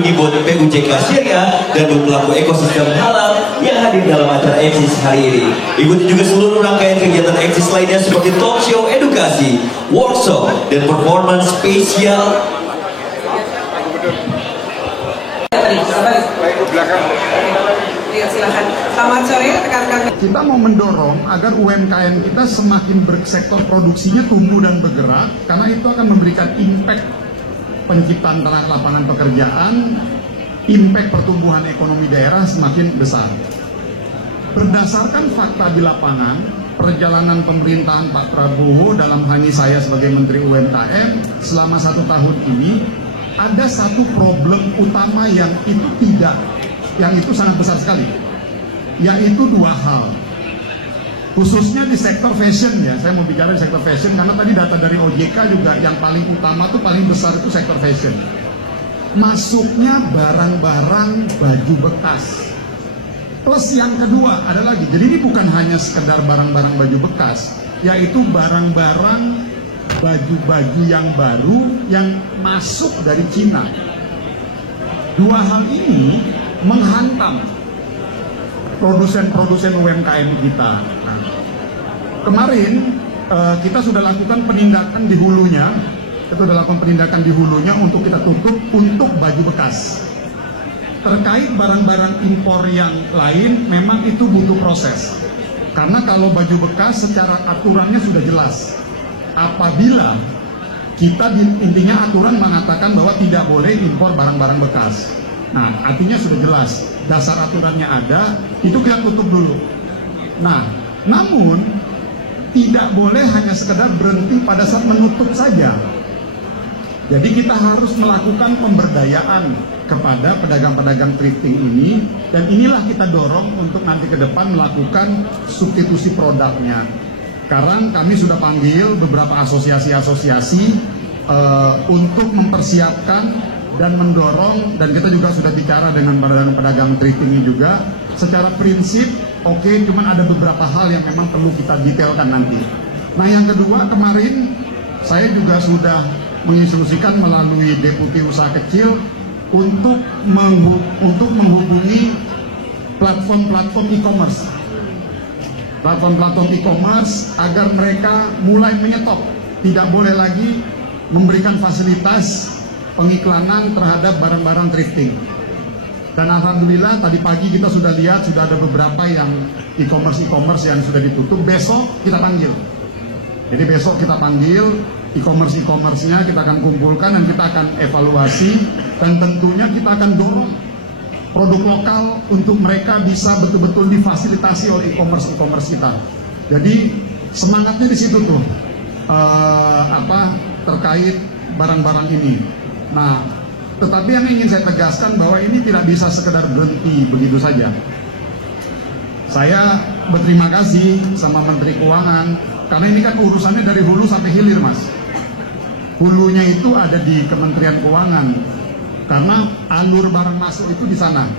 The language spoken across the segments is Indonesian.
dikunjungi buat PUJK Syariah dan buat pelaku ekosistem halal yang hadir dalam acara Eksis hari ini. Ikuti juga seluruh rangkaian kegiatan Eksis lainnya seperti talk show edukasi, workshop, dan performance spesial. Silakan. Selamat sore rekan-rekan. Kita mau mendorong agar UMKM kita semakin sektor produksinya tumbuh dan bergerak, karena itu akan memberikan impact penciptaan lapangan pekerjaan, impact pertumbuhan ekonomi daerah semakin besar. Berdasarkan fakta di lapangan, perjalanan pemerintahan Pak Prabowo dalam hal ini saya sebagai Menteri UMKM selama 1 tahun ini, ada satu problem utama yang itu sangat besar sekali, yaitu 2 hal. Khususnya di sektor fashion ya, saya mau bicara di sektor fashion karena tadi data dari OJK juga yang paling utama tuh paling besar itu sektor fashion. Masuknya barang-barang baju bekas. Plus yang kedua ada lagi, jadi ini bukan hanya sekedar barang-barang baju bekas, yaitu barang-barang baju-baju yang baru yang masuk dari Cina. 2 hal ini menghantam produsen-produsen UMKM kita. Nah, kemarin kita sudah lakukan penindakan di hulunya, untuk kita tutup untuk baju bekas. Terkait barang-barang impor yang lain, memang itu butuh proses. Karena kalau baju bekas secara aturannya sudah jelas. Apabila intinya aturan mengatakan bahwa tidak boleh impor barang-barang bekas. Nah, artinya sudah jelas, dasar aturannya ada, itu kita tutup dulu. Nah, namun tidak boleh hanya sekedar berhenti pada saat menutup saja. Jadi kita harus melakukan pemberdayaan kepada pedagang-pedagang thrifting ini, dan inilah kita dorong untuk nanti ke depan melakukan substitusi produknya. Sekarang kami sudah panggil beberapa asosiasi-asosiasi untuk mempersiapkan dan mendorong, dan kita juga sudah bicara dengan pedagang thrifting ini juga secara prinsip. Oke, cuman ada beberapa hal yang memang perlu kita detailkan nanti. Nah, yang kedua, kemarin saya juga sudah menginstruksikan melalui Deputi Usaha Kecil untuk menghubungi platform-platform e-commerce. Platform-platform e-commerce agar mereka mulai menyetop, tidak boleh lagi memberikan fasilitas pengiklanan terhadap barang-barang thrifting. Dan alhamdulillah tadi pagi kita sudah lihat sudah ada beberapa yang e-commerce yang sudah ditutup. Besok kita panggil. Jadi besok kita panggil e-commerce-nya, kita akan kumpulkan dan kita akan evaluasi, dan tentunya kita akan dorong produk lokal untuk mereka bisa betul-betul difasilitasi oleh e-commerce kita. Jadi semangatnya di situ tuh terkait barang-barang ini. Nah, tetapi yang ingin saya tegaskan bahwa ini tidak bisa sekedar berhenti begitu saja. Saya berterima kasih sama Menteri Keuangan karena ini kan urusannya dari hulu sampai hilir, Mas. Hulunya itu ada di Kementerian Keuangan karena alur barang masuk itu di sana.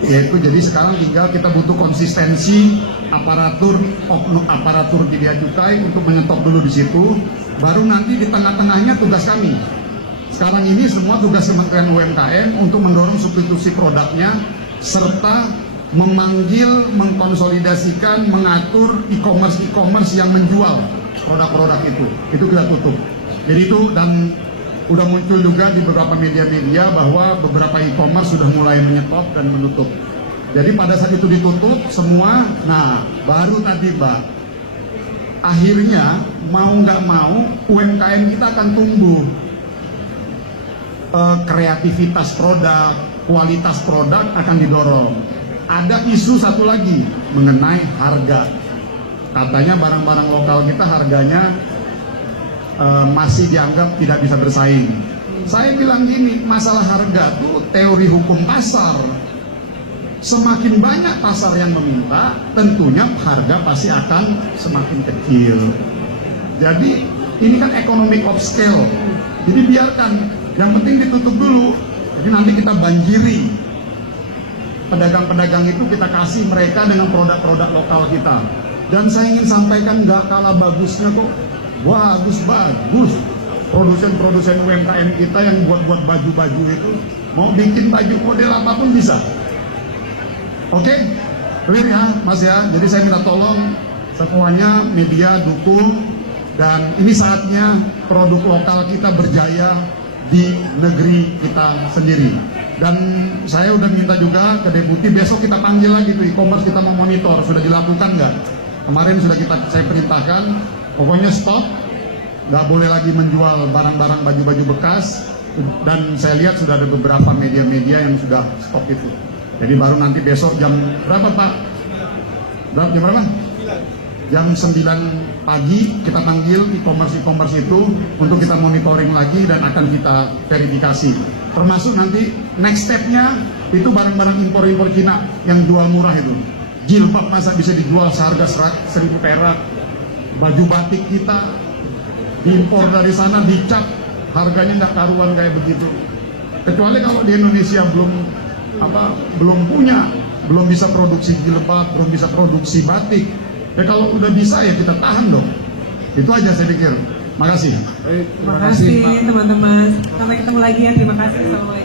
Yaitu jadi sekarang tinggal kita butuh konsistensi aparatur di Bea Cukai untuk menyetop dulu di situ. Baru nanti di tengah-tengahnya tugas kami. Sekarang ini semua tugas Kementerian UMKM untuk mendorong substitusi produknya serta memanggil, mengkonsolidasikan, mengatur e-commerce yang menjual produk-produk itu. Itu kita tutup. Jadi itu, dan udah muncul juga di beberapa media-media bahwa beberapa e-commerce sudah mulai menyetop dan menutup. Jadi pada saat itu ditutup semua, nah baru tadi Mbak, akhirnya mau nggak mau UMKM kita akan tumbuh. Kreativitas produk, kualitas produk akan didorong. Ada isu satu lagi mengenai harga. Katanya barang-barang lokal kita harganya masih dianggap tidak bisa bersaing. Saya bilang gini, masalah harga tuh teori hukum pasar. Semakin banyak pasar yang meminta, tentunya harga pasti akan semakin kecil. Jadi ini kan economic of scale. Jadi biarkan, yang penting ditutup dulu. Jadi nanti kita banjiri pedagang-pedagang itu, kita kasih mereka dengan produk-produk lokal kita. Dan saya ingin sampaikan, nggak kalah bagusnya kok, bagus. produsen-produsen UMKM kita yang buat baju-baju itu mau bikin baju model apapun bisa. Oke, clear ya Mas ya. Jadi saya minta tolong semuanya media dukung, dan ini saatnya produk lokal kita berjaya di negeri kita sendiri. Dan saya udah minta juga ke Deputi, besok kita panggil lagi tuh e-commerce, kita mau monitor sudah dilakukan nggak. Kemarin sudah saya perintahkan, pokoknya stop, nggak boleh lagi menjual barang-barang baju-baju bekas. Dan saya lihat sudah ada beberapa media-media yang sudah stop itu. Jadi baru nanti besok jam berapa Pak? Jam berapa? Jam 9 pagi kita panggil e-commerce itu untuk kita monitoring lagi dan akan kita verifikasi. Termasuk nanti next stepnya itu barang-barang impor-impor Cina yang jual murah itu. Jilbab masa bisa dijual seharga 1.000 perak. Baju batik kita diimpor dari sana dicap harganya nggak karuan kayak begitu. Kecuali kalau di Indonesia belum punya, belum bisa produksi jilbab, belum bisa produksi batik. Ya kalau udah bisa ya kita tahan dong. Itu aja saya pikir. Makasih. Terima kasih teman-teman. Sampai ketemu lagi ya. Terima kasih. Assalamualaikum.